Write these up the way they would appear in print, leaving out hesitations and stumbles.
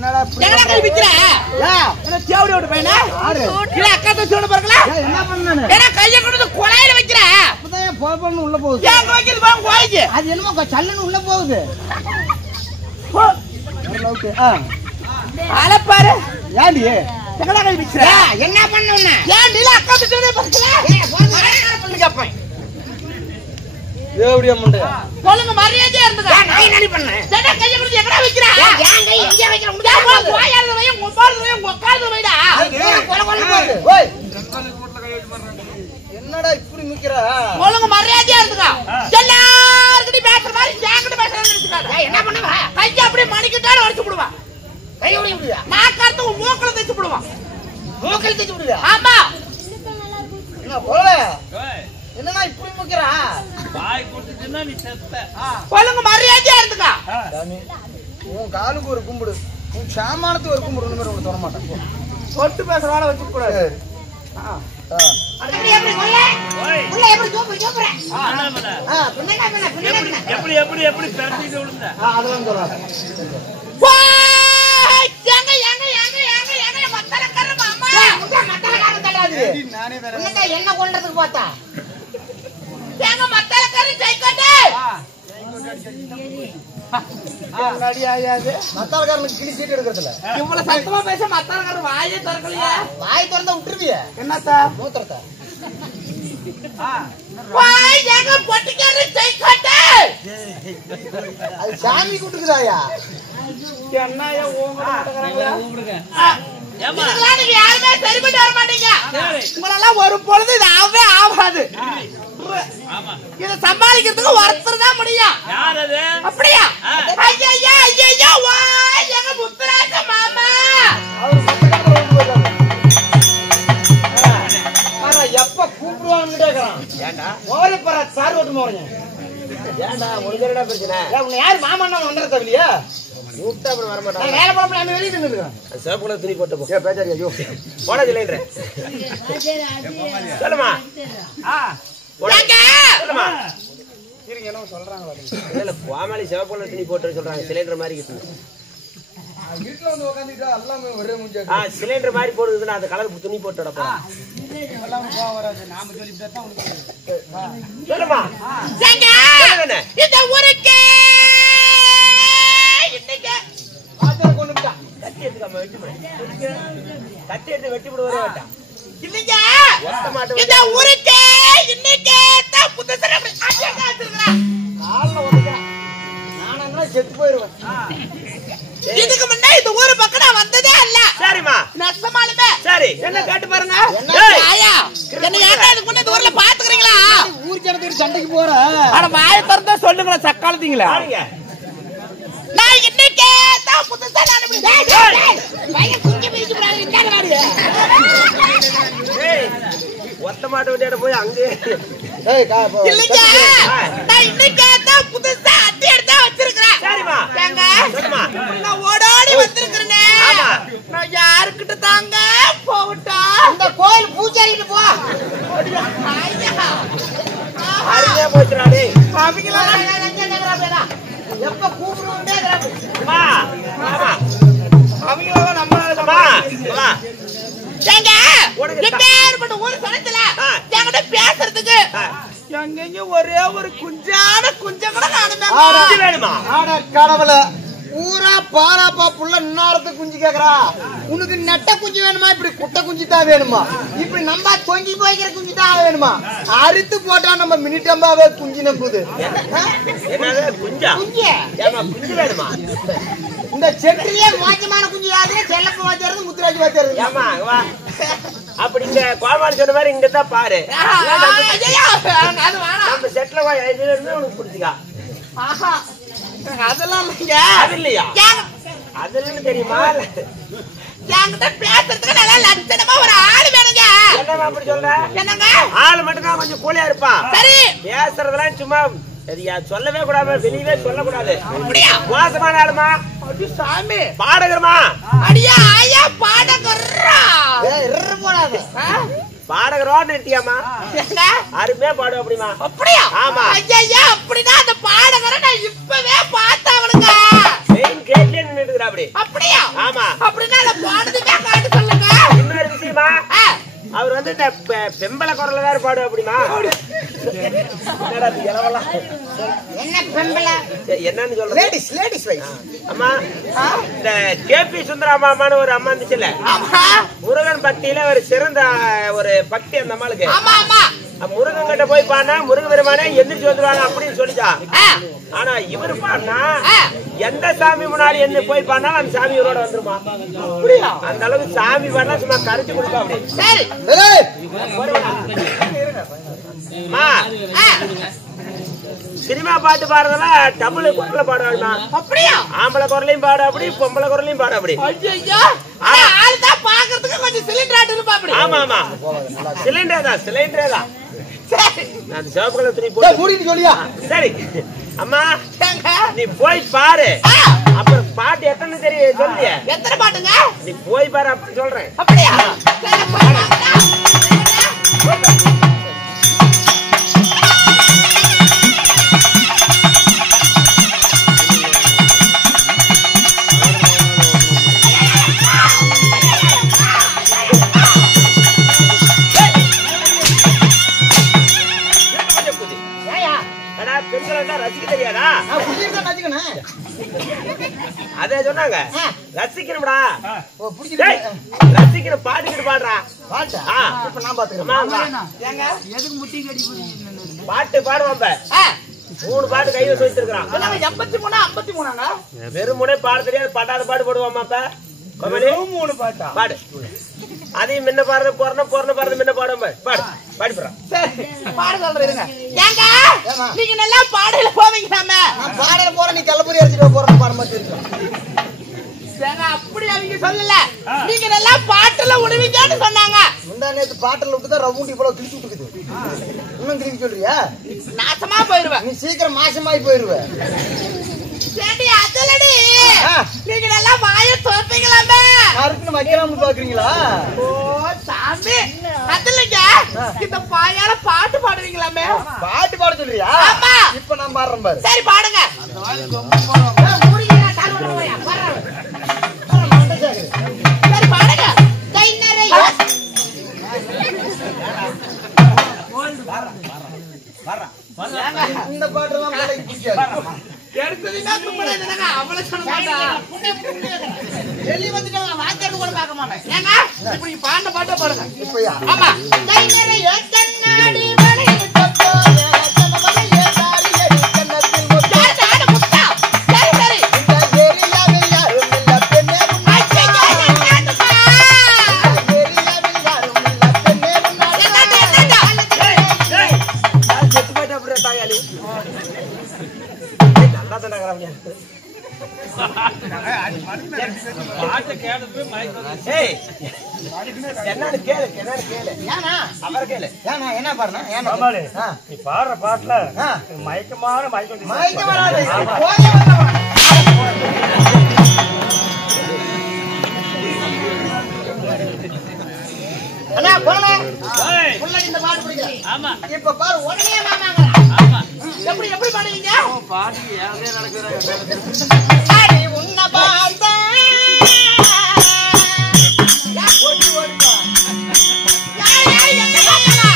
என்னடா கை விக்கிற என்ன தேவடி ஓட்டு பையனா இல்ல அக்கா தோச்சு ஓட போறீங்களா என்ன பண்ணானே ஏனா கைய கொண்டு கொலையில வைக்கிற அப்பதான் போறப்பன்னு உள்ள போகுது ஏன் வைக்கிது பாங்க கோயிக்கு அது என்னமோ சல்லன்னு உள்ள போகுது ஓகே ஆள பாரு ஏண்டி என்னடா கை விக்கிற என்ன பண்ணனும் ஏன் நீல அக்கா தோச்சு ஓட போறீங்களா பண்ணு கேப்பேன் தேவடியா முண்டை சொல்லுங்க மரியாதையா இருந்துங்க நான் என்ன பண்ணேன் டேடா கைய குடி எங்கடா வைக்கிற ஏன் கை எங்க வைக்கிற முடியாது போயாரத வை உப்பாரத வை உக்காரத வைடா கொல கொல போடு ஓய் என்னடா இப்படி நிக்கிற சொல்லுங்க மரியாதையா இருந்துங்க எல்லார்கிட்ட பேசுற மாதிரி என்கிட்ட பேசுறேன்னு நினைச்சுக்காத என்ன பண்ணுவ கைய அப்படியே மணிக்கிட்டால வச்சு விடுவா கை ஓடி விடுவா நாக்கார்த்த மூக்கல தேச்சு விடுவா மூக்கல தேச்சு விடுவா ஆமா என்ன போல என்னடா இப்படி முக்கறா பாய் குட்டினா நீ செத்த சொல்லுங்க மரியாதையா இருந்துங்க சாமி உன் காலுக்கு ஒரு கும்பிடு உன் சாமானத்துக்கு ஒரு கும்பிடு ஒண்ணுமே உனக்கு தர மாட்டேன் சொட்டு பேசுறவாள வச்சு கூடாது அப்படி எப்படி கொல்ல உள்ள எப்படி ஜோப்ற எப்படி எப்படி எப்படி பெரட்டிட்டு விடுங்க அதெல்லாம் சொல்றாங்க ஏங்க ஏங்க ஏங்க ஏங்க ஏங்க மத்தலக்கற மாமா மத்தலக்கற தடாது நானே வேற என்ன கொல்றதுக்கு பார்த்தா ஏங்க மத்தலக்கற ஜெயிக்கட்டே முன்னாடி ஆயாது மத்தலக்கறனுக்கு கிளி சீட் எடுக்கிறதுல இவ்வளவு சத்தமா பேச மத்தலக்கற வாயே திறக்கலையே வாய் திறந்தா விட்டுருவியே என்னத்தா மூத்திரத்தை வாய் ஏங்க பொட்டிக்கற ஜெயிக்கட்டே அது சாமி கூட்டுக்குதாயா என்னையா ஓங்க மாட்டங்கறாங்களா கூப்பிடுங்க ஏமா நீங்க யாருமே சரிபட்டு வர மாட்டீங்க உங்களெல்லாம் ஒரு பொழுது இது ஆவே ஆகாது ஆமா இத சமாளிக்கிறதுக்கு ஒருத்தர் தான் முடியும் யார் அது அப்படியே ஐயா ஐயா வாய் எங்க முத்துராஜ மாமா அவர் மாமா எப்ப கூப்பிடுவான்னு கேக்குறான் ஏண்டா ஓரே பர சார் ஓட்டு போறீங்க ஏண்டா உங்களுக்கு என்னடா பிரச்சனை உன்னை யார் மாமான்னா வந்தற தவிலியா கூப்பிட்டா அப்புறம் வர மாட்டாங்க வேலை போறப்ப நான் வெளிய நின்னுறேன் சேப்புல துணி போட்டு போ ஏ பேச்சாரி ஐயோ போடா இல்லைன்ற சொல்லுமா போடாங்க சொல்லுமா இருங்க என்ன சொல்றாங்களா இல்ல கோமாளி சேப்புல துணி போட்டு சொல்றாங்க சிலிண்டர் மாதிரி கிட்டு வீட்ல வந்து உட்கார்ந்திட்டா எல்லாமே ஒரே மூஞ்சா சிலிண்டர் மாதிரி போடுதுன்னா அந்த கலர் துணி போட்டுடா போ எல்லாம் போ வராது நாம சொல்லிட்டா தான் உங்களுக்கு சொல்லுமா ஏங்க இந்த ஊருக்கு இன்னைக்கு ஆத்தர கொண்டு விட்டா கட்டி எடுத்துக்காம கட்டி எடுத்து வெட்டி விடுவறே வேண்டாம் இல்லங்க ஒட்ட மாட்டே இந்த ஊருக்கு இன்னைக்கு தான் புதுசரா அடியா காத்துறேன் கால்ல ஓடுறேன் நானன்னா செத்து போயிடுவேன் இதுக்கு முன்ன இந்த ஊரு பக்கம் நான் வந்ததே இல்ல சரிமா நஷ்டமாலுமே சரி என்ன கேட்டு பாருங்க ஆயா என்ன ஏன்டா இதுக்கு முன்ன இந்த ஊர்ல பாத்துக்கறீங்களா ஊர் ஜனத்துக்கு சண்டைக்கு போற அட வாயை திறந்தா சொல்லுங்க சக்காலத்தீங்களா நான் இன்னைக்கு தான் புதுசா நான் பையன் குஞ்சு பேசி போறாங்க இந்தாங்க வாடி ஏய் ஒத்த மாட்ட விட்டு போய் அங்க ஏய் இல்லங்க நான் இன்னைக்கு தான் புதுசா அட்டி எடுத்து வச்சிருக்கேன் சரிமா ஏங்க சொல்லுமா நான் ஓடோடி வந்திருக்கேனே ஆமா நான் யார்கிட்ட தாங்க போவட்டா இந்த கோயில் பூஜாரிக்கு போ ஐயா அரியா போச்சுடா டேய் பாவிங்களா அங்க நகரா எப்ப கூப்பிடுவோம்டே வா வா அவங்கள நம்மளால வா வா ஏங்க எப்பேர்பட்ட ஒரு சனத்துல என்கிட்ட பேசுறதுக்கு எங்கங்க ஒரே ஒரு குஞ்சான குஞ்ச கூட நானுமே வேணுமா ஆட கடவுள ஊரா பாராப்பா புள்ள இன்னாரத்து குஞ்சு கேக்குறா உனக்கு நெட்ட குஞ்சு வேணுமா இப்படி குட்டை குஞ்சு தான் வேணுமா இப்படி நம்ம கொஞ்சி போய்க்கிற குஞ்சு தான் வேணுமா அறுத்து போட்டா நம்ம மினிட்டம்பாவே குஞ்சு நம்புது என்னது குஞ்சா குஞ்சு ஏமா குஞ்சு வேணுமா இந்த செட்டியே மோசமான குஞ்சு யாரு செல்லப்ப வாத்தியாரு முத்துராஜ் வாத்தியாரு ஏமா வா அப்படி இந்த கோமாளி சொன்ன மாதிரி இங்க தான் பாரு அது வேணாம் நம்ம செட்ல வா இதுல இருந்து உனக்கு பிடிச்சிக்கா ஆஹா அதெல்லாம் இல்லைங்க அது இல்லையா அதுன்னு தெரியுமா என்கிட்ட பேசுறதுக்கு நல்லா லட்சணமா ஒரு ஆள் வேணுங்க என்னமா அப்படி சொல்ற என்னங்க ஆள் மட்டும் தான் கொஞ்சம் கூலியா இருப்பான் சரி பேசுறதெல்லாம் சும்மா சொல்லவே கூடாது வெளியவே சொல்லக்கூடாது அப்படியா மோசமான ஆளுமா அடி சாமி பாடகர்மா அடியா ஆயா பாடகர்ரா ஏய் போடாத பாடகரோட நிறுத்தியாமா அருமையா பாடு அப்படிமா அப்படியா ஆமா ஐயா அப்படினா அந்த பாடகரை நான் இப்பவே பார்த்தவனுங்க மெயின் கேட்ல நின்னுட்டு இருக்கற அப்படி அப்படியா ஆமா. அப்படின்னா அத பாடுதுமே காட்டு சொல்லுங்க. இன்னொரு விஷயமா அவர் வந்து இந்த பெம்பளை குரல்ல வேற பாடு அப்படிமா? என்ன பெம்பளை? என்னன்னு சொல்ற? Ladies wise. அம்மா இந்த கேபி சுந்தராமான்னு ஒரு அம்மா இருந்துச்சுல்ல, முருகன் பக்தியில ஒரு சிறந்த ஒரு பக்தி அந்த அம்மாளுக்கு. ஆமா ஆமா. முருகன் கிட்ட போய் பாடினா முருக பெருமானே எந்திரிச்சு வந்துருவாங்க அப்படின்னு சொல்லிச்சா. ஆனா இவரு பாடினா எந்த சாமி முன்னாடி என்ன போய் பாடினாலும் அந்த சாமி இவரோட வந்துருமா? அந்த அளவுக்கு சாமி பாடினா சும்மா கரைச்சு கொடுப்பா அப்படி. சரி சினிமா பாட்டு பாடுறதுல டபுள் குரல்ல பாடுவாங்க. அப்படியா? ஆம்பளை குரலையும் பாட அப்படி, பொம்பளை குரலையும் பாட அப்படி. ஐயோ ஆள் தான் பாக்குறதுக்கு கொஞ்சம் சிலிண்டர் ஆட் இருப்பா அப்படி. ஆமா ஆமா சிலிண்டரே தான். சரி நான் சிவப்பு கலர் துணி போட்டு மூடிட்டு சொல்லியா? சரி அம்மா நீ போய் பாரு. அப்புறம் பாட்டு எத்தனை தெரியும் சொல்லிய? எத்தனை பாட்டுங்க? நீ போய் பாரு அப்படி சொல்றேன். அப்படியா? சரி போய் பாருடா. ரசிக்க தெரியாதா? அதே சொன்னாங்க ரசிக்கணும்டா. ரசிக்கணும் பாட்டுக்கிட்டு பாடுறா. பாட்டு பாடுவான் 3 பாட்டு கை வச்சு வச்சிருக்கான். 83 வெறும் முனை பாட தெரியாது, பட்டாத பாட்டு போடுவாமா. இப்ப 3 பாட்டா பாடு. அதையும் முன்ன பாடுறது போறன பாடுறது முன்ன பாடும் பாடு பாடி போறான். பாட சொல்றேங்க. ஏங்க நீங்க நல்லா பாடல போவீங்களாமே? நான் பாடல போறேன், நீ கல்லபுரி அடிச்சிட்டு போறேன்னு பாட மாட்டீங்க. ஏங்க அப்படி அவங்க சொல்லல, நீங்க நல்லா பாட்டுல உடுவீங்கன்னு சொன்னாங்க. முந்தா நேத்து பாட்டுல விட்டுதான் ரவுண்ட் இவ்வளவு கிழிச்சு விட்டுக்குது. இன்னும் கிழிச்சு சொல்றியா? நாசமா போயிருவேன். நீ சீக்கிரம் மாசமாயி போயிருவே. சரி அதலடி நீங்க நல்லா வாயை தோப்பீங்களாமே? யாருக்குன்னு வைக்கலாம்னு பாக்குறீங்களா? ஓ சாமி அதலங்க இந்த பாயால பாட்டு பாடுவீங்களாமே? பாட்டு பாட சொல்றியா? ஆமா. இப்ப நான் பாடுறேன் பாரு. சரி பாடுங்க. சரி பாடுங்க. கை நிறைய இந்த பாட்டுலாம் எடுத்ததுன்னா தும்பல என்னங்க அவளை சொல்ல மாட்டா. வெளிய வந்துட்டா வாத்தியார் கூட பார்க்க மாட்டேன். ஏங்க இப்படி பாண்ட பாட்ட பாருங்க. இப்பயா? ஆமா. கை நிறைய கண்ணாடி வளையல் தொட்டோனே கண்ணமலையே தாரியடி கண்ணத்தில் முத்தா தாட முத்தா. சரி சரி. இந்த ஏரியாவில் யாரும் இல்ல பெண்ணே உன்னாட்டா. என்னடா ஏரியாவில் யாரும் இல்ல பெண்ணே உன்னாட்டா. ஏய் நான் செத்து போய்ட்ட அப்படியே தாயாலி. என்ன பாடுற பாட்டுல மயக்கமான மயக்கம் அண்ணா போனே இந்த பாட்டு பிடிக்கிறேன். ஆமா இப்ப பாரு உடனே மாமாங்க. ஆமா எப்படி எப்படி பாடுவீங்க? பாட்டு ஏதே நடக்குறாங்க. அடி உன்ன பார்த்தா யா ஓடி ஓடிப்பா. யா என்ன பாட்டா?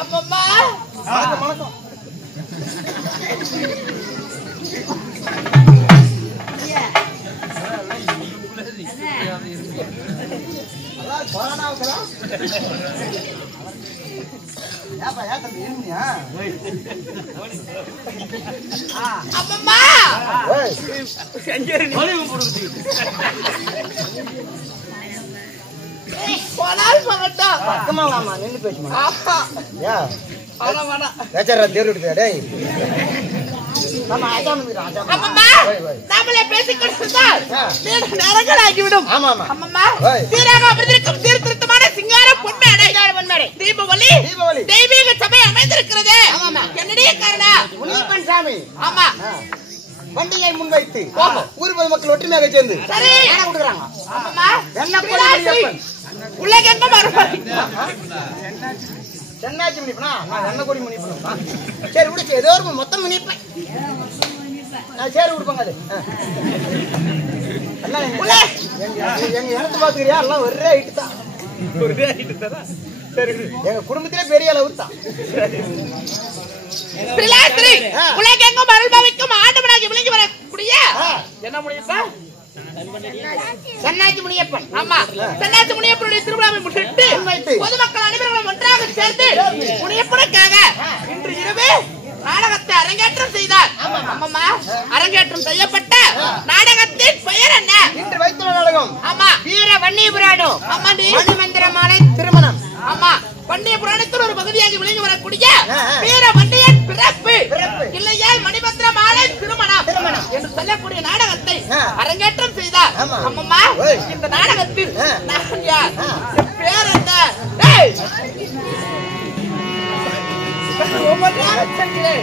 அம்மம்மா வணக்கம் அம்மம்மா போனால் போகட்டும் பக்கமா வாமா நின்னு பேசுமா ஆஹா யா வேணா வேணா ஏச்சரா தேர் விடுதா டேய் மாமா ஆஜாமந்திரா அம்மம்மா நாமளே பேசிக்கொண்டிருந்தால் நீண்ட நேரங்கள் ஆகிவிடும் ஆமா ஆமா அம்மம்மா சீராக அமர்ந்திருக்கும் சீர்திருத்தமான சிங்கார பொன்மேடை தீபாவளி தெய்வீக சபை அமைந்திருக்கிறது என்னுடைய காரணம் முனியப்பன் சாமி ஆமா பண்டிகை முன்வைத்து ஊர் பொதுமக்கள் ஒற்றுமையாக சேர்ந்து கொடுக்குறாங்க. உலகெங்கும் தென்னாச்சி முனிப்பனா நான் என்ன கோடி முனிப்பா சரி விடுச்சு ஏதோ ஒரு மொத்தம் முனிப்பேன் நான் சேரு கொடுப்பாங்க அது எல்லாம் எங்க இடத்து பாத்துக்கிறியா எல்லாம் ஒரே ஐட்டு தான் எங்க குடும்பத்திலே பெரிய அளவு தான். உலகெங்கும் அருள்பாவிக்கும் ஆண்டவனாகி விளங்கி வரக்கூடிய என்ன முனியப்பா சன்னாச்சி முனியப்பன். ஆமா, சன்னாச்சி முனியப்பனுடைய திருவிழாவை முன்னிட்டு பொதுமக்கள் அனைவரும் ஒன்றாக சேர்ந்து முனியப்பனுக்காக இன்று இரவு நாடகத்தை அரங்கேற்றம் செய்தார். ஆமாம்மா, அரங்கேற்றம் செய்யப்பட்ட நாடகத்தின் பெயர் என்ன? இன்று வைத்துள்ள நாடகம் ஆமா வீர வன்னிய புராணம். ஆமாண்டி, மணிமந்திரமாலை திருமணம். ஆமா, வன்னிய புராணத்தில் ஒரு பகுதியாகி விளங்கி வரக்கூடிய வீர வன்னியன் பிறப்பு இல்லையால் மணிமந்திர மாலை திருமணம் என்று சொல்லக்கூடிய நாடகத்தை அரங்கேற்றம் செய்தார். ஆமாம்மா, இந்த நாடகத்தில் நான் யார், பேர் என்ன? ஒவ்வொன்றாக சொல்கிறேன்.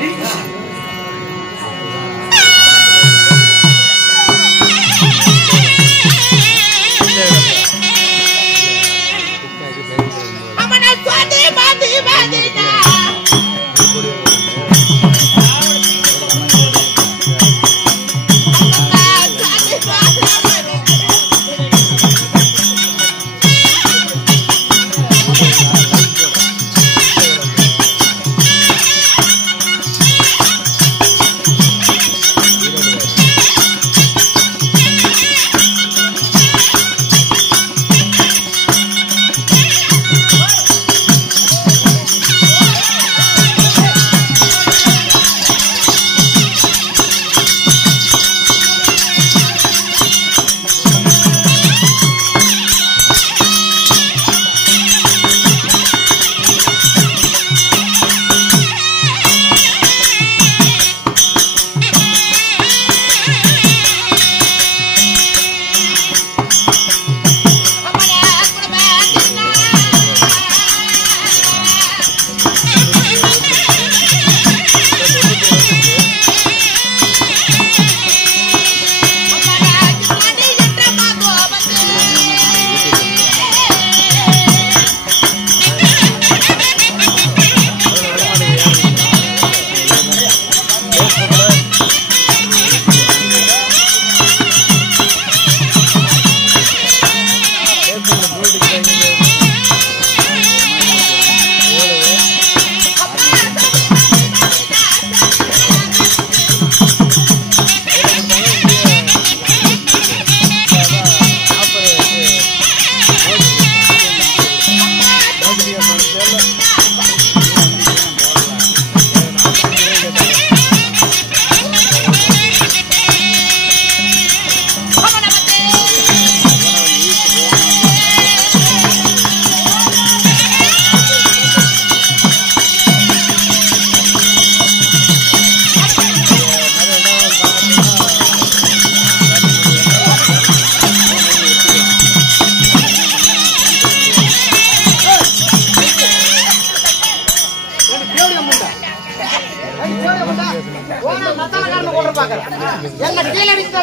என்ன கீழே அடிச்சு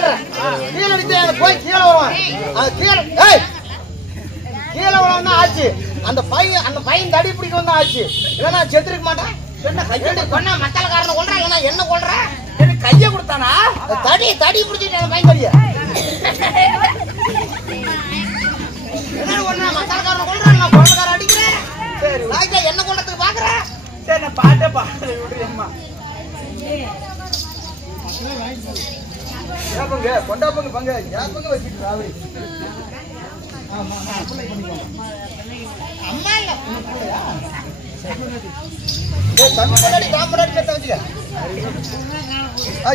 கீழே அடிச்சு போய் கீழே வருவான். கீழே விழா ஆச்சு. அந்த பையன் தடி பிடிக்க வந்தா ஆச்சு. இல்லைன்னா செத்துருக்க மாட்டான். என்ன கையை கொண்டா மத்தாலக்காரனை கொள்றா இல்லைன்னா என்ன கொள்றா? எனக்கு கையை கொடுத்தானா? தடி பிடிச்சிட்டு பையன் தடிய என்ன ஒண்ணு மத்தாலக்காரனை கொள்றான், நான் கொள்ளக்காரன் அடிக்கிறேன். சரி ராஜா என்ன கொள்றதுக்கு பாக்குறேன். சரி நான் பாட்டே பாட்டு விடுறேம்மா. கொண்டா பங்கு பங்கு பங்கு வச்சுட்டு அம்மா இல்ல தமிழ்நாடு காம்படாடி பேச வச்சுக்க.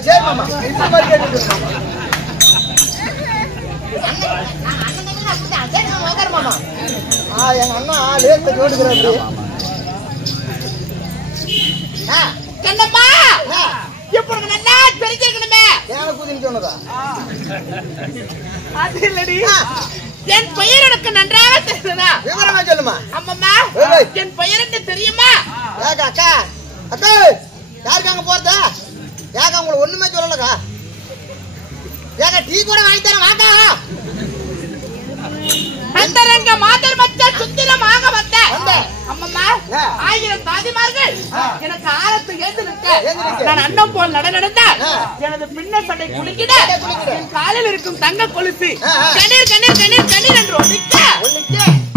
சரி மாமா இந்த மாதிரி கேட்டு மாமா. எங்க அண்ணா லேத்த ஜோடுகிறாரு. என்னம்மா இப்ப நல்லா தெரிஞ்சிருக்கணுமே. ஏன கூதின்னு சொன்னதா? அது இல்லடி, என் பெயர் எனக்கு நன்றாக தெரியுதா? விவரமா சொல்லுமா. அம்மம்மா என் பெயர் என்ன தெரியுமா? அக்கா அக்கா யாருக்கு அங்க போறதா? யாக்கா உங்களை ஒண்ணுமே சொல்லலக்கா. ஏங்க டீ கூட வாங்கி தரேன் வாக்கா. அந்தரங்க மாதர் மச்சான் சுத்திரமாக வந்த அம்மம்மா 1000 தாதிமார்கள் எனக்கு ஆரத்து ஏந்து நிற்க நான் அன்னம் போல் நடந்த எனது பின்ன சடை குலுக்கிட என் காலில் இருக்கும் தங்க கொலுசு கண்ணீர் கண்ணீர் கண்ணீர் கண்ணீர் என்று ஒலிக்க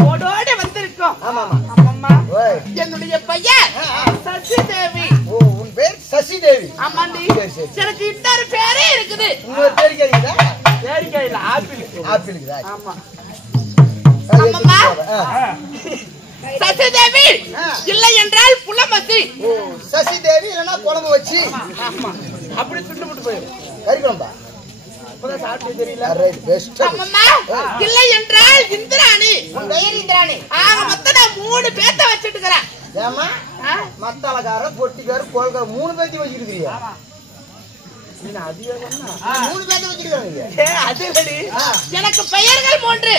ஓடோடி வந்திருக்கும். அம்மம்மா என்னுடைய பையன் சசி தேவி. உன் பேர் சசி தேவி? ஆமாண்டி. எனக்கு இன்னொரு பேரே இருக்குது. இன்னொரு பேர் கேக்குதா? பேரிக்காய் இல்ல, ஆப்பிள். ஆப்பிளுக்குதா? ஆமா. அம்மம்மா சசி தேவி இல்லை என்றால் புலமசி. சசி தேவி இல்லனா குழம்பு வச்சு அப்படி துண்டு போட்டு போயிடும். கறி குழம்பா? அப்பதான் சாப்பிட்டு தெரியல. Right best. அம்மம்மா இல்லை என்றால் இந்திராணி. உன் பெயர் இந்திராணி? ஆக மொத்தம் நான் 3 பேத்த வச்சிட்டு இருக்கறேன். ஏமா மத்தாளக்கார பொட்டிக்கார கோல்கார 3 பேத்தி வச்சிருக்கீங்க. நீ அதிகமா 3 பேத்த வச்சிருக்கீங்க. அதுலடி எனக்கு பெயர்கள் 3.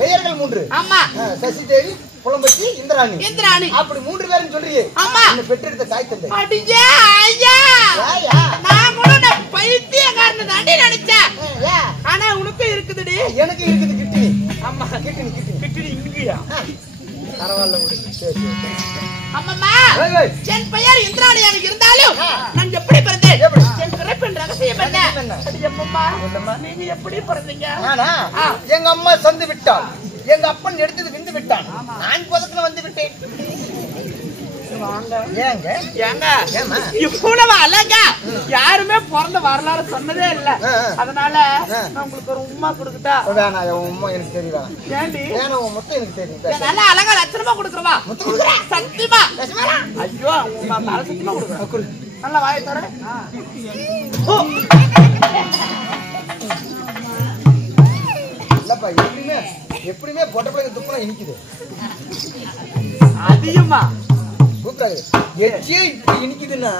பெயர்கள் 3? ஆமா. சசி தேவி, புலம்பச்சி, இந்திராணி. இந்திராணி அப்படி 3 பேரும் சொல்றீங்க. ஆமா. என்ன பெற்றெடுத்த தாய் தந்தை? அடியே ஐயா. நான் கூட பைத்தியக்காரன் தாண்டி நினைச்சேன். ஆனா உனக்கு இருக்குதுடி. எனக்கு இருக்குது கிட்னி. ஆமா கிட்னி கிட்னி இங்கயா? பரவாயில்ல விடு. சரி சரி. அம்மம்மா என் பெயர் இந்திராணியாக இருந்தாலும் நான் எப்படி பிறந்தேன்? என் பிறப்பின் ரகசியம் என்ன? அம்மம்மா நீங்க எப்படி பிறந்தீங்க? நானா? எங்க அம்மா சந்து விட்டாள், எங்க அப்பன் எடுத்தது விந்து விட்டான், நான் பதத்துல வந்து விட்டேன். ஏங்க ஏங்க இவ்வளவு அழகா யாருமே பிறந்த வரலாறு சொன்னதே இல்ல. அதனால நான் உங்களுக்கு ஒரு உம்மா கொடுக்கட்டா? வேணாம், உன் உம்மா எனக்கு தெரியல. ஏண்டி? வேணாம், உன் முத்தம் எனக்கு தெரியும். நல்லா அழகா லட்சணமா கொடுக்குறவா? சத்தியமா? ஐயோ நான் தலை சத்தியமா கொடுக்குறேன். நல்லா வாயை தர. இல்லப்பா, எப்படியுமே பொட்டை பிள்ளைங்க துப்புனா இனிக்குது. அதிகமா கூப்பிடாது எச்சியே இப்படி இனிக்குதுன்னா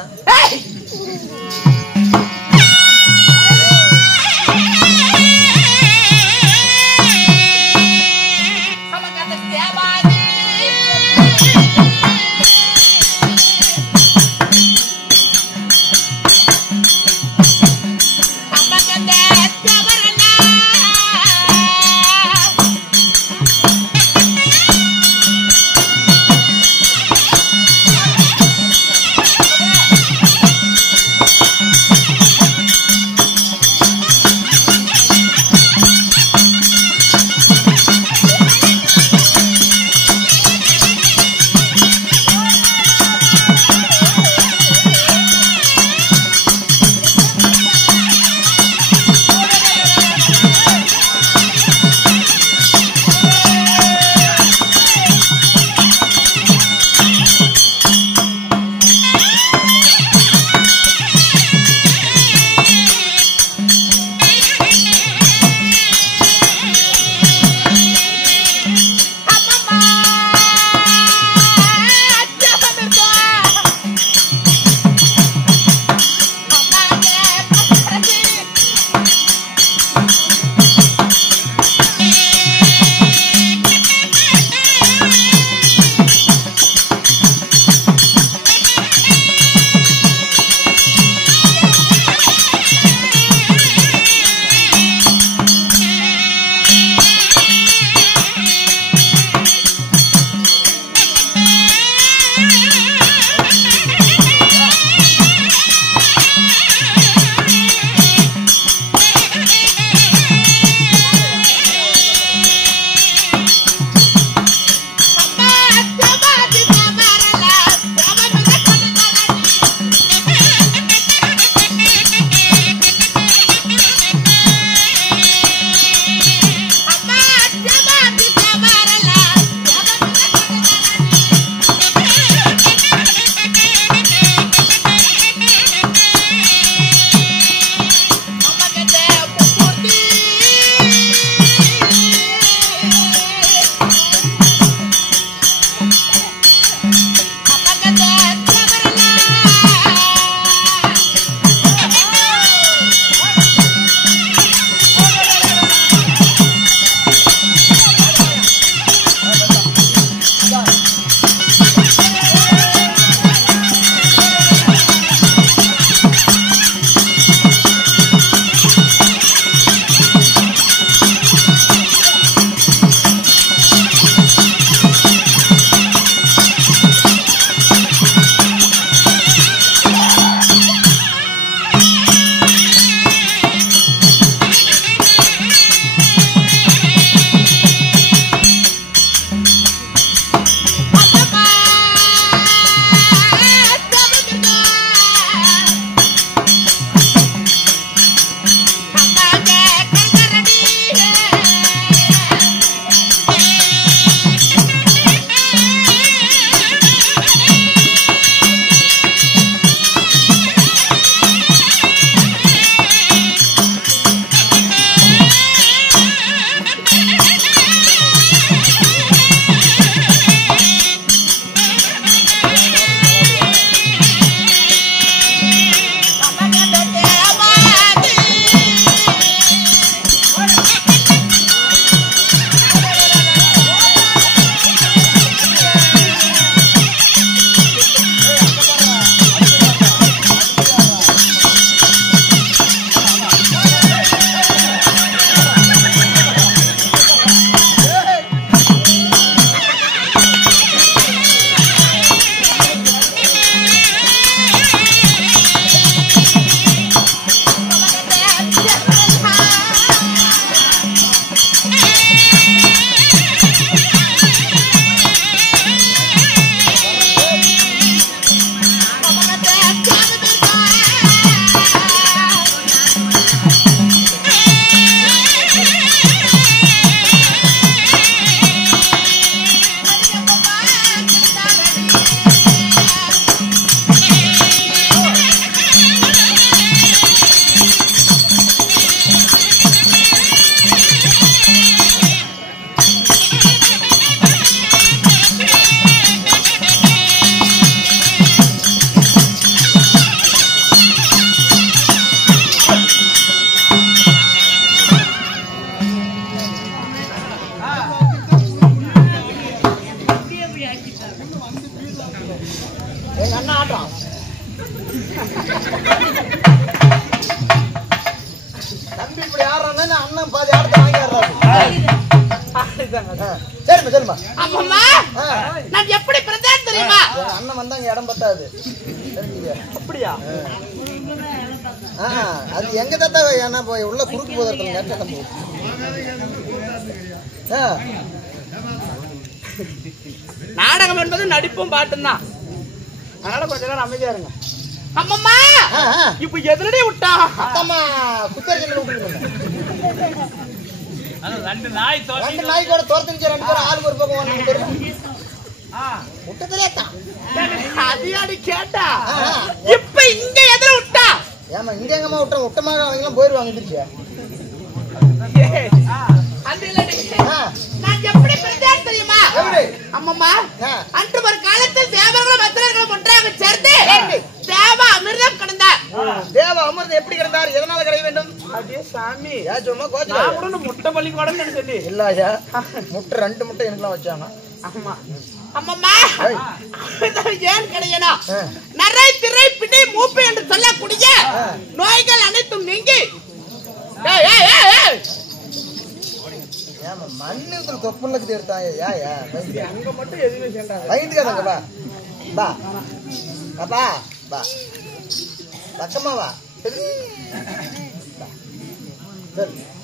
சரிம்மா சரிம்மா. அம்மம்மா நான் எப்படி பிறந்தேன் தெரியுமா? அண்ணன் வந்தாங்க இடம் பத்தாது. அப்படியா? அது எங்க தாத்தா ஏன்னா உள்ள குறுக்கு போதற்கு நாடகம் என்பது நடிப்பும் பாட்டும் தான். அதனால கொஞ்ச நேரம் அமைதியா இருங்க. அம்மம்மா இப்ப எதிரடி விட்டா அத்தம்மா குத்தரிச்சல விட்டுருங்க. ரெண்டு நாய் கூட தோர்த்துச்சு. ரெண்டு பேரும் ஆளுக்கு ஒரு பக்கம் வந்து விட்டதுலே தான் அதிகாரி கேட்டா இப்ப இங்க எதிர விட்டா. ஏமா இங்க எங்கம்மா விட்டோம்? விட்டமாக அவங்க எல்லாம் போயிருவாங்க. எதிர்ச்சு நான் எப்படி பிறந்தேன் தெரியுமா? அம்மம்மா அன்று ஒரு காலத்தில் தேவர்களும் மந்திரர்களும் ஒன்றாக சேர்ந்து தேவ அமிர்தம் கிடந்தார். தேவ அமிர்தம் எப்படி கிடந்தார்? எதனால கிடைக்க வேண்டும்? அதே சாமி சும்மா கோச்சு முட்டை பள்ளிக்கூடம் சொல்லி இல்லையா? முட்டை 2 முட்டை எனக்குலாம் வச்சாங்க. ஆமா அம்மம்மா ஏன் கிடையணும்? நரை திரை பிடி மூப்பு என்று சொல்லக்கூடிய நோய்கள் அனைத்தும் நீங்கி மண்ணுக்குள் கொப்பனுக்கு எடுத்தாங்க. அங்க மட்டும் எதுவுமே சேர்ந்தாங்க. பயந்துக்காதங்கப்பா. பா அப்பா பா பக்கமா வா.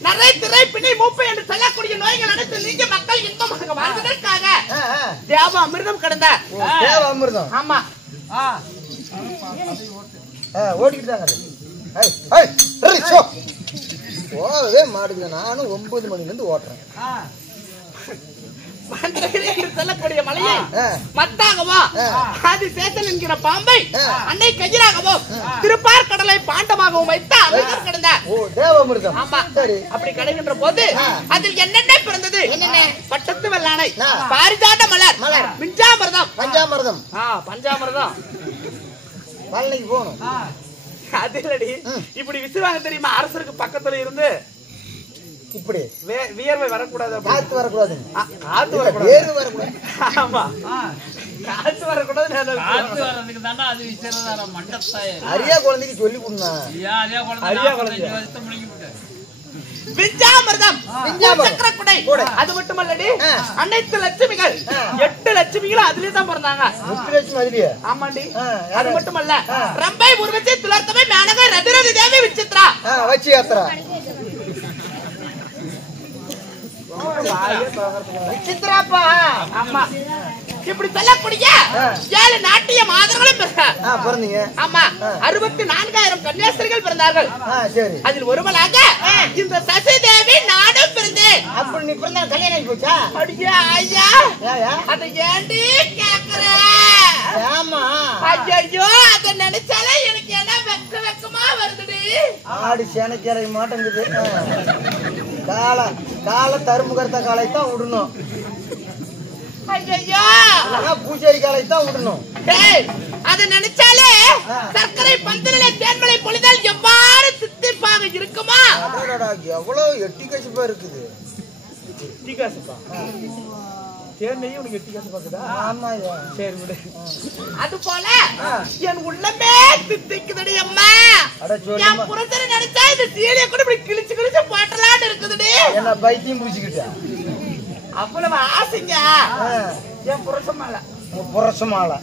நரை திரை பிடி மூப்பு என்று சொல்லக்கூடிய நோய்கள் அனைத்தும் நீங்க மக்கள் இன்பமாக வாழ்வதற்காக தேவ அமிர்தம் கிடந்தார். தேவ அமிர்தம். ஆமா ஓடிக்கிட்டு தாங்க. ஓவே மாடுங்க. நானும் 9 மணில இருந்து ஓட்டுறேன். சொல்லக்கூடிய மலையை மத்தாகவோ ஆதிசேஷன் என்கிற பாம்பை அன்னை கஜிராகவோ திருப்பார் கடலை பாண்டமாகவும் வைத்து அமிர்தம் கிடந்தார். தேவாமிர்தம். ஆமா சரி. அப்படி கிடைக்கின்ற போது அதில் என்னென்ன பிறந்தது? பட்டத்து வெள்ளானை, பாரிஜாத மலர், மிஞ்சாமிர்தம், பஞ்சாமிர்தம். பஞ்சாமிர்தம் பழனிக்கு போகணும். அது இல்லடி. இப்படி விசிறாங்க தெரியுமா? அரசருக்கு பக்கத்துல இருந்து இப்படி வியர்வை வரக்கூடாது, காத்து வரக்கூடாது, காத்து வரக்கூடாது. வரக்கூடாது. ஆமா காத்து வரக்கூடாது. அரியா குழந்தைக்கு சொல்லி கொடுங்க. அது மட்டுமல்லடி அனைத்து லட்சுமிகள் 8 லட்சுமிகளும் அதுலயே தான் பிறந்தாங்க. 8 லட்சுமி அதுலயே? ஆமாண்டி. அது மட்டுமல்ல ரம்பை, உருவச்சி, துலர்த்தமை, மேனகை, ரதிரதி தேவி, விசித்ரா வச்சு யாத்திரா விசித்ராப்பா. ஆமா இப்படி சொல்லக்கூடிய 7 நாட்டிய மாதர்களும் பிறந்தீங்க. ஆமா 64,000 கன்னியாஸ்திரிகள் பிறந்தார்கள். சரி. அதில் ஒருவளாக இந்த சசி தேவி நானும் பிறந்தேன். அப்படி நீ பிறந்த கல்யாணம் ஆகி போச்சா? அப்படியா ஐயா? அதை ஏண்டி கேக்குற? ஆமா. ஐயோ அதை நினைச்சாலே எனக்கு என்ன வெக்கமா வருதுடி. ஆடி சேனைக்கரை மாட்டேங்குது. கால தருமுகர்த்த காலை தான் விடணும். பூச்சேரி காலை தான் விடணும். அதை நினைச்சாலே சர்க்கரை பந்தலிலே தேன்மலை பொழிதால் எவ்வாறு சித்திப்பாக இருக்குமா? எவ்வளவு எட்டி கசிப்பா இருக்குது. எட்டி கசிப்பா? தேன்மையும் உனக்கு எட்டி கசிப்பா இருக்குதா? ஆமா. சரி விடு. அது போல என் உள்ளமே தித்திக்குதுடி அம்மா. என் புருஷனை நினைச்சா இந்த சீலையை கூட இப்படி கிழிச்சு கிழிச்சு போட்டலான்னு இருக்குதுடி. என்ன பைத்தியம் பிடிச்சுக்கிட்டா? அவ்வளவு ஆசைங்க என் புருஷ மாலை. புருஷ மாலை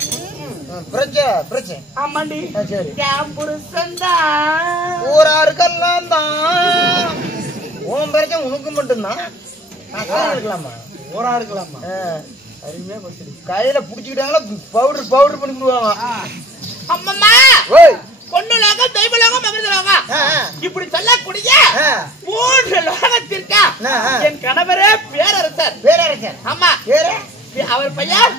பிரச்சனை. ஆமாண்டி. சரி. என் புருஷன் தான் ஊராருக்கெல்லாம் தான். உன் பிரச்சனை உனக்கு மட்டும்தான் இருக்கலாமா? ஊரா இருக்கலாமா? அருமையா பசங்க கையில புடிச்சுக்கிட்டாங்களா பவுடர் பண்ணி விடுவாங்க. அம்மம்மா பொண்ணு லோகம், தெய்வ லோகம், மகிழ்ந்த லோகம் இப்படி சொல்லக்கூடிய 3 லோகத்திற்கா என் கணவரே பேரரசர். ஆமா அவர் பையன்.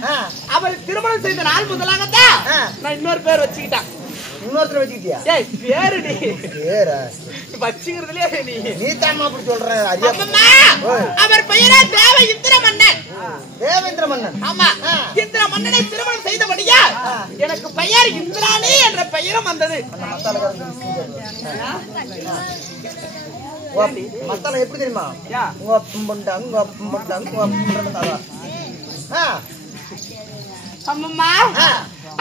அவர் திருமணம் செய்த நாள் முதலாகத்தான் நான் இன்னொரு பேர் வச்சுக்கிட்டேன். இன்னொருத்தர் வச்சுக்கிட்டியா? பேருடி வச்சுக்கிறதுலயே நீ தாமா அப்படி சொல்ற. அவர் பெயரே தேவ இந்திர மன்னன். தேவேந்திர மன்னன். ஆமா இந்திர மன்னனை திருமணம் செய்தபடியா எனக்கு பெயர் இந்திராணி என்ற பெயரும் வந்தது. மத்தால எப்படி தெரியுமா? அம்மம்மா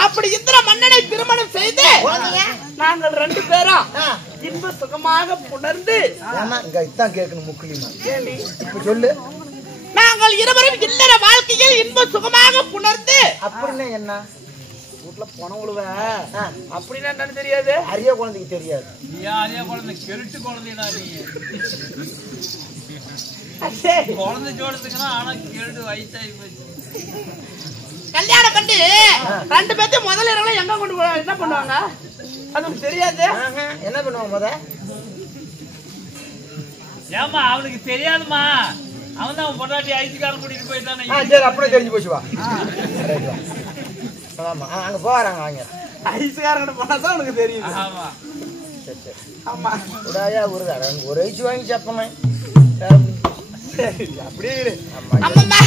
அப்படி இந்திர மன்னனை திருமணம் செய்து நாங்கள் 2 பேரும் இன்ப சுகமாக புணர்ந்து இதான் கேட்கணும். முக்கியமா இப்ப சொல்லு. நாங்கள் இருவரும் இல்லற வாழ்க்கையில் இன்ப சுகமாக புணர்ந்து. அப்படின்னு என்ன? வீட்டுல பணம் உழுவ அப்படின்னா என்னன்னு தெரியாது. அரிய குழந்தைக்கு தெரியாது. அரிய குழந்தை கெருட்டு குழந்தைடா நீ. குழந்தை ஜோடத்துக்குன்னா ஆனா கெருடு வயசாகி போச்சு. கல்யாணம் பண்ணி 2 பேர்த்தையும் முதல்ல இரவுல எங்க கொண்டு போவாங்க, என்ன பண்ணுவாங்க அது தெரியாது. என்ன பண்ணுவாங்க முத? ஏமா அவனுக்கு தெரியாதுமா, அவன் தான் அவன் பொண்டாட்டி ஐஸ்காரன் கூட்டிட்டு போயிட்டானே. சரி அப்படியே தெரிஞ்சு போச்சு. வா ஆமா அங்க போறாங்க. வாங்க ஐஸ்காரன் போனாதான் உனக்கு தெரியும். ஆமா சரி சரி ஆமா உடாயா ஒரு ஒரு ஐஸ் வாங்கி சாப்பிடமே அப்படியே அம்மா.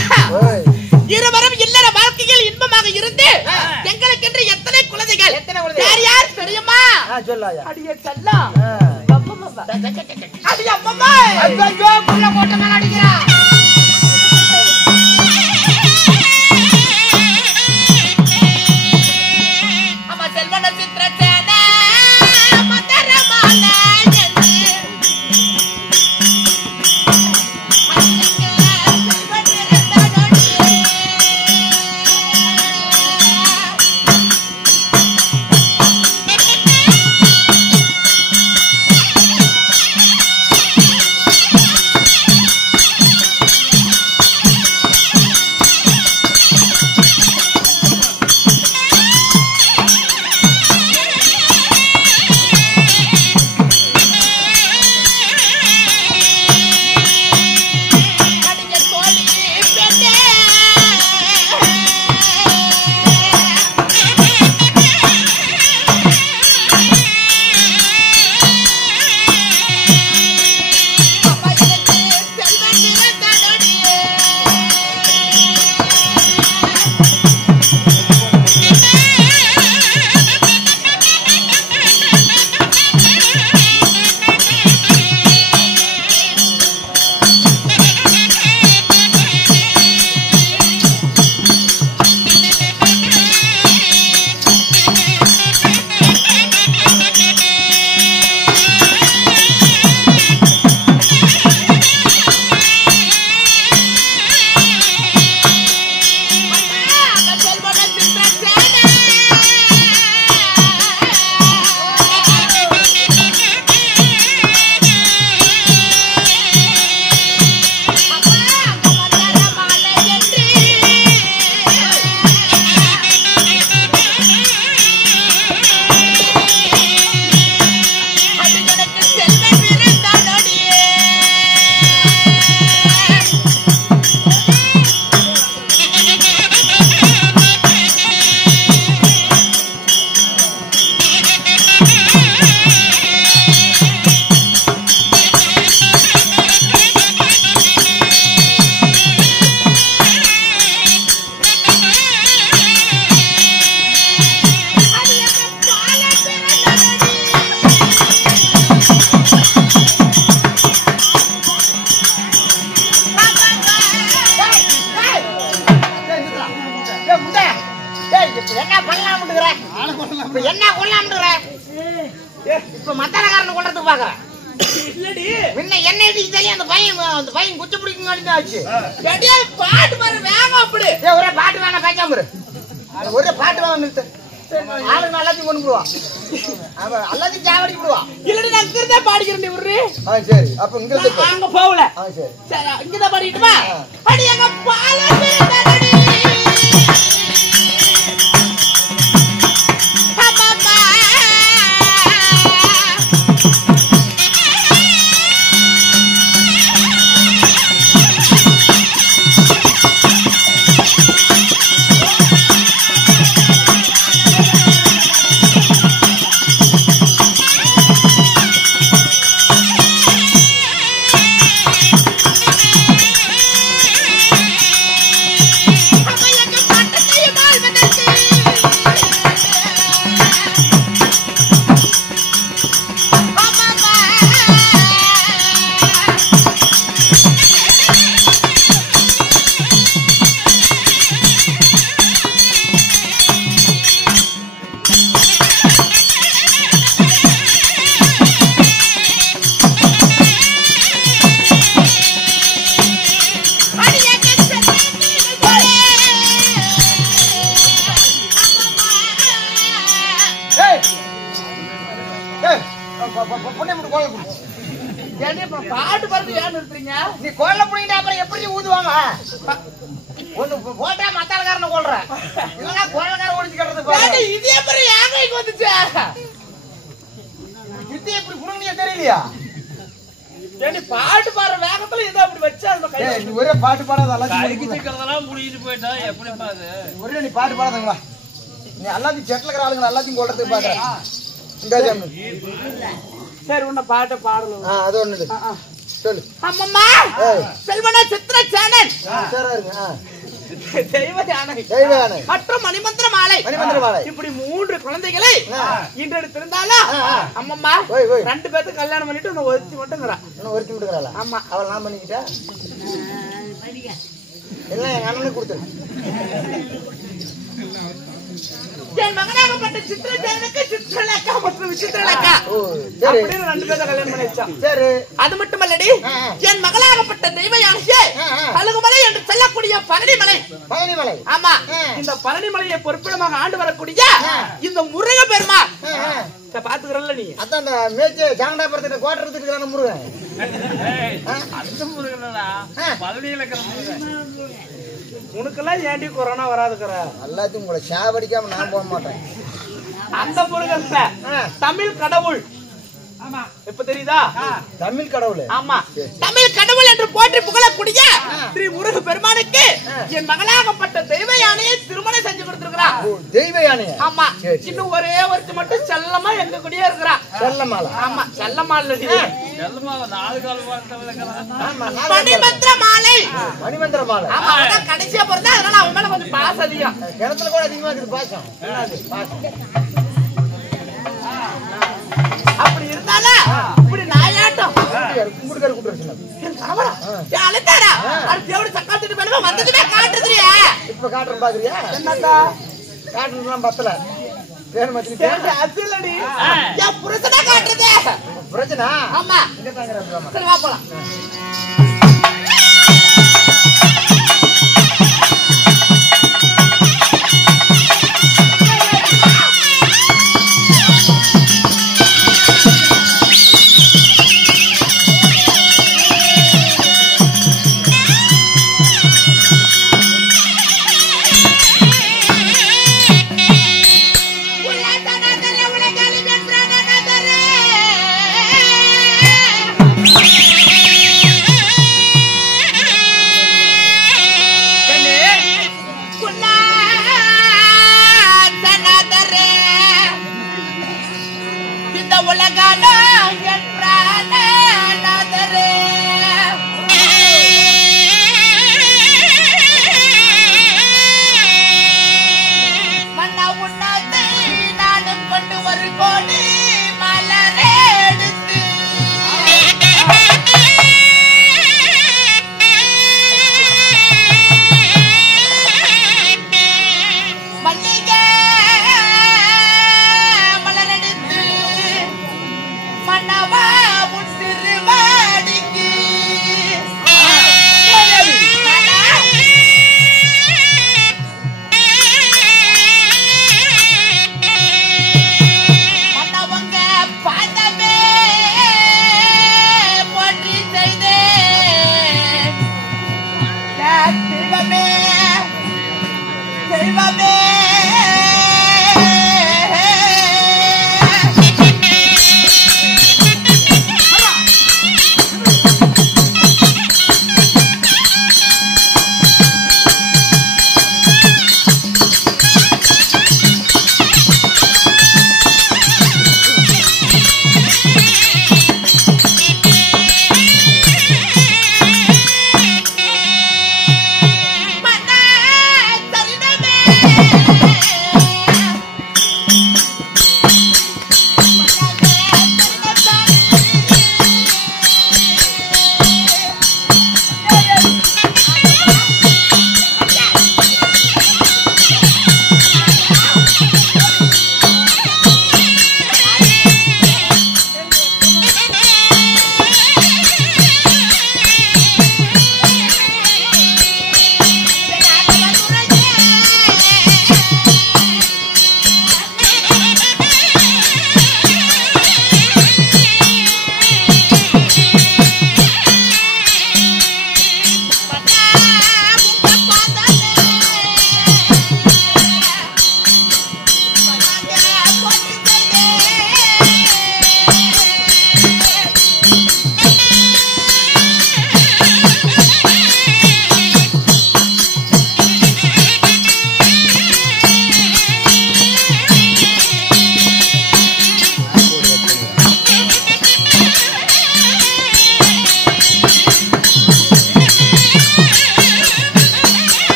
இருவரும் இல்லற வாழ்க்கையில் இன்பமாக இருந்து எங்களுக்கென்று எத்தனை குழந்தைகள் யார் யார் தெரியுமா? சொல்லாயா. அடியே செல்லம் அடி அம்மம்மா. ஐயோ புள்ள போட்ட மேல அடிக்கிறா. அம்மா செல்வன சித்ரசேன மதரமால என்ன கொள்ளாம்ன்ற இப்ப மத்தனகாரன் கொண்டது பாக்குறேன். இல்லடி முன்ன என்ன இடிச்சு தெரியும் அந்த பையன் குச்சி பிடிக்கும் ஆச்சு. பாட்டு பாரு வேகம் அப்படி. ஒரே பாட்டு வேணா பேசாம ஒரே பாட்டு வேணா நிறுத்து. ஆளுங்க எல்லாத்தையும் கொண்டு போடுவா, எல்லாத்தையும் சாவடி போடுவா. இல்லடி நான் இங்கதான் பாடிக்கிறேன் விடுறி. சரி அப்ப இங்க அங்க போகல. சரி இங்கதான் பாடிட்டுமா? அடி எங்க பால பாட்டு பாருங்க ஏன் நிறுத்துறீங்க? நீ கோயில புடிங்கிட்ட அப்புறம் எப்படி ஊதுவாங்க? ஒண்ணு போட்டா மத்தாலக்காரனை கொல்ற, இல்லன்னா கோயிலக்காரன் ஒழிச்சு கட்டுறது பாரு. இது எப்படி ஏன் கைக்கு வந்துச்சு? இது எப்படி புடுங்கியா தெரியலையா? பாட்டு பாடுற வேகத்துல இதை அப்படி வச்சா நீ ஒரே பாட்டு பாடாத கைக்கிறதெல்லாம் முடிக்கிட்டு போயிட்டா எப்படி பாது? ஒரே நீ பாட்டு பாடாதங்களா? நீ எல்லாத்தையும் செட்டில் இருக்கிற ஆளுங்க எல்லாத்தையும் கொள்றதுக்கு பாக்குற. சரி உன்ன பாட்டை பாடணும். அது ஒண்ணு சொல்லு. அம்மம்மா செல்வனா சித்திர சேனன் தெய்வ யானை மற்றும் மணிமந்திர மாலை இப்படி 3 குழந்தைகளை ஈன்றெடுத்திருந்தாலும் அம்மம்மா 2 பேருக்கு கல்யாணம் பண்ணிட்டு உன்னை ஒருத்தி மட்டும் ஆமா அவள் நான் பண்ணிக்கிட்டா எல்லாம் எங்க அண்ணனுக்கு கொடுத்துரு. என் மகனாகப்பட்ட சித்திரசேனனுக்கு சித்திரலேகா மற்றும் விசித்திரலேகா அப்படின்னு 2 பேரை கல்யாணம் பண்ணி வச்சான். சரி, அது மட்டுமல்லடி என் மகளாகப்பட்ட தெய்வ யானையே கழுகுமலை என்று சொல்லக்கூடிய பழனிமலை. ஆமா, இந்த பழனிமலையை பொறுப்பிடமாக ஆண்டு வரக்கூடிய இந்த முருக பெருமாள் பாத்துக்கிறல்ல நீ. அதான் அந்த மேய்ச்சி ஜாங்கடாபுரத்துல கோட்டை இருக்கிற முருகன். அந்த முருகனா பழனியில இருக்கிற முருகன். உனக்கெல்லாம் ஏண்டி கொரோனா வராதுக்கிற? எல்லாத்தையும் உங்களை சாவடிக்காம நான் போக மாட்டேன். அந்த முருகன் தமிழ் கடவுள். ஆமா, இப்ப தெரியுதா? தமிழ் கடவுள். ஆமா, தமிழ் கடவுள் என்று போற்றி புகழக்கூடிய ஸ்ரீ முருக பெருமானுக்கு என் மகளாகப்பட்ட தெய்வ யானையை திருமணம் செஞ்சு கொடுத்திருக்கிறான். தெய்வ யானையா? ஆமா, இன்னும் ஒரே ஒருத்தி மட்டும் செல்லமா எங்க கூடயே இருக்கிறா. செல்லமாலா? ஆமா, செல்லமால செல்லமா 4 கால் வாழ்க்கை. மணிமந்திர மாலை. மணிமந்திர மாலை. ஆமா, அதான் கடைசியா பிறந்தா, அதனால அவன் மேல கொஞ்சம் பாசம் அதிகம். கிணத்துல கூட அதிகமா இருக்குது பாசம். அப்படி இருந்தாலும் இப்படி நாயாட்டம் கும்பிடுக்காரு அழுத்தாரா தேவடி சக்காத்துட்டு மேல வந்ததுமே காட்டுதுரியா. இப்ப காட்டுற பாக்குறியா? என்னக்கா காட்டுறதுலாம் பத்தல. அது இல்லடி, என் புருஷனா காட்டுறது பிரச்சனை. ஆமா, சரி வா போலாம்.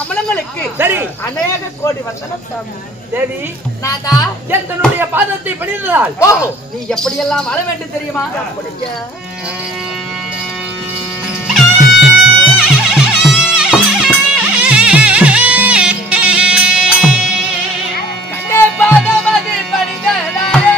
கமலங்களுக்கு சரி அநேக கோடி வந்தனம் சாமி. தேவி நாதா தன்னுடைய பாதத்தை பணிந்ததால் ஓஹோ நீ எப்படியெல்லாம் வாழ வேண்டும் தெரியுமா? கண்ணே பாதமதி பணிந்ததாலே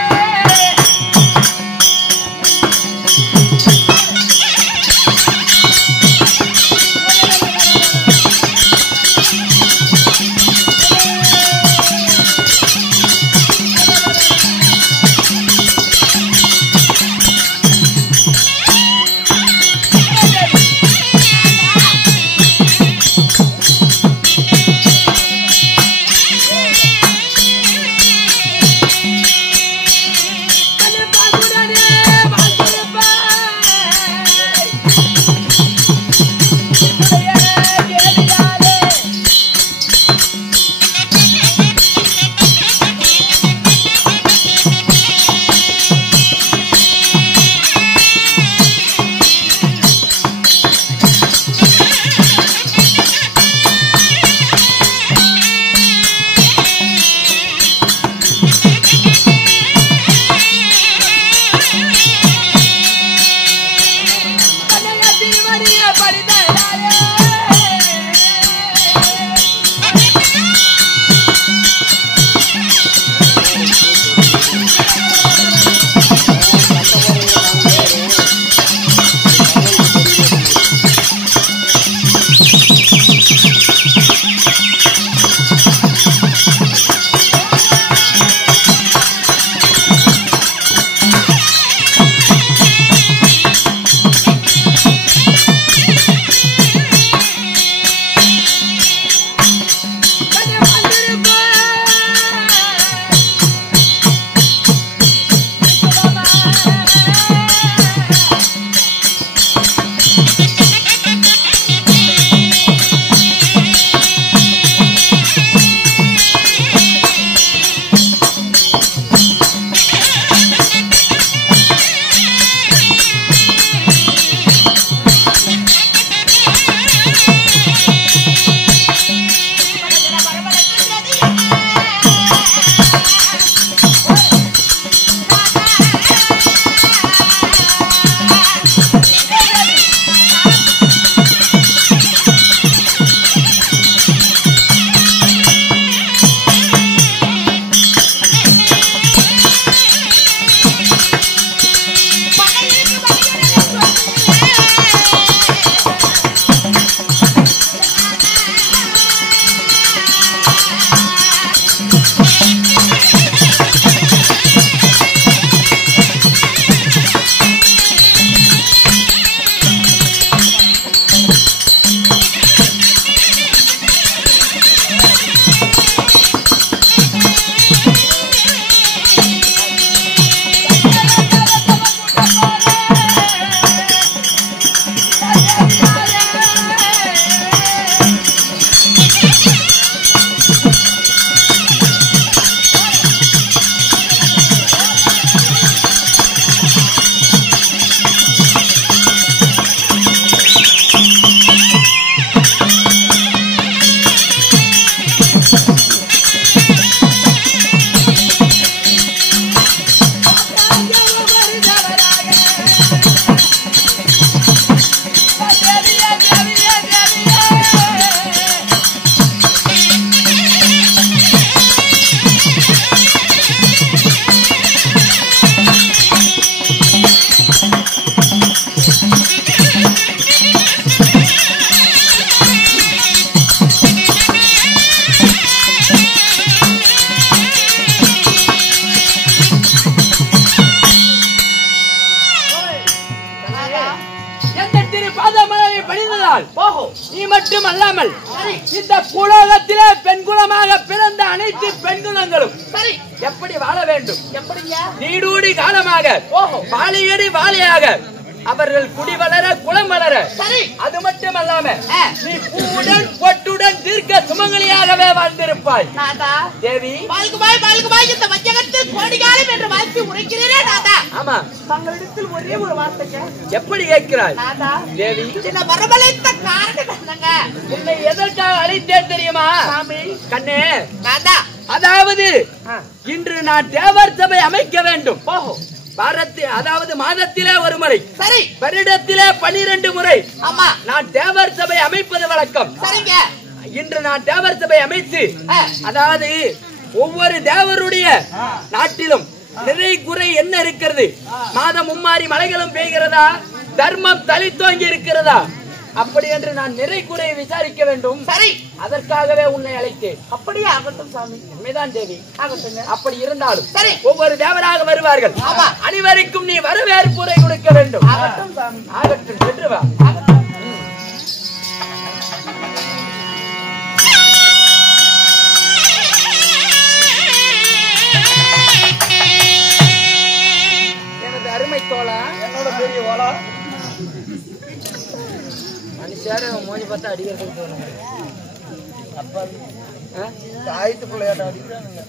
நீ மட்டும் அல்லாமல் இந்த புலகத்திலே பெண்குலமாக பிறந்த அனைத்து பெண்குலங்களும் சரி எப்படி வாழ வேண்டும்? எப்படிங்க? நீடூடி காலமாக வாழையடி வாழையாக அவர்கள் குடி வளர குலம் வளர. சரி அது மட்டும் அல்லாம நீ பூவுடன் பொட்டுடன் தீர்க்க சுமங்கலியாகவே வாழ்ந்திருப்பாய். நாதா தேவி பால்குமாய் இந்த வஞ்சகத்தில் கோடிகாலம் என்று வாழ்த்து உரைக்கிறீரே நாதா. ஆமா தங்களிடத்தில் ஒரே ஒரு வார்த்தை எப்படி கேட்கிறாய் நாதா தேவி சில வரவழைத்த காரணம் என்னங்க உன்னை எதற்காக அழைத்தேன் தெரியுமா சாமி கண்ணே நாதா அதாவது இன்று நான் தேவர் சபை அமைக்க வேண்டும் அதாவது மாதத்திலே ஒரு முறை சரி வருடத்திலே 12 முறை ஆமா நான் தேவர் சபை அமைப்பது வழக்கம் சரிங்க இன்று நான் தேவர் சபை அமைத்து அதாவது ஒவ்வொரு தேவருடைய நாட்டிலும் நிறை குறை என்ன இருக்கிறது மாதம் மும்மாறி மலைகளும் பெய்கிறதா தர்மம் தளித்தோங்கி இருக்கிறதா அப்படி என்று நான் நிறை குறையை விசாரிக்க வேண்டும் சரி அதற்காகவே உன்னை அழைத்தேன் அப்படியே ஆகட்டும் சாமி உண்மைதான் தேவி ஆகட்டுங்க அப்படி இருந்தாலும் சரி ஒவ்வொரு தேவராக வருவார்கள் ஆமா. அனைவருக்கும் நீ வரவேற்புரை கொடுக்க வேண்டும் ஆகட்டும் சாமி ஆகட்டும் சென்று வா எனது அருமை தோழா என்னோட பெரிய ஓலா மனுஷார மோதி பார்த்தா அடிக்கிறதுக்கு தோணும் அப்பா ஆயிட்டு பிள்ளையாட்ட அடிக்கிறானுங்க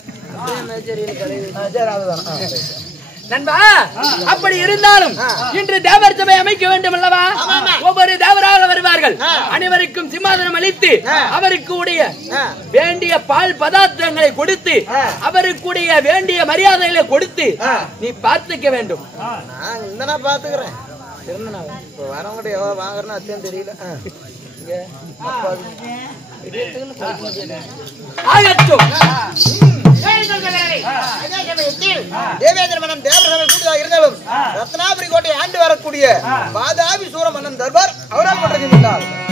சரி அதுதான் நண்பா அப்படி இருந்தாலும் இன்று தேவர் சபை அமைக்க வேண்டும் அல்லவா ஒவ்வொரு தேவராக வருவார்கள் அனைவருக்கும் சிம்மாசனம் அளித்து அவருக்குடைய வேண்டிய பால் பதார்த்தங்களை கொடுத்து அவருக்குடைய வேண்டிய மரியாதைகளை கொடுத்து நீ பார்த்துக்க வேண்டும் நான் இந்த பாத்துக்கிறேன் இப்ப வரவங்க எவ்வளவு வாங்குறேன்னு அத்தியம் தெரியல ஆகட்டும் தேவேந்திர மன்னன் தேவரசபை கூட்டுதாக இருந்தாலும் ரத்னாபுரி கோட்டை ஆண்டு வரக்கூடிய வாதாபி சூர மன்னன் தர்பார் அவரால் பண்றது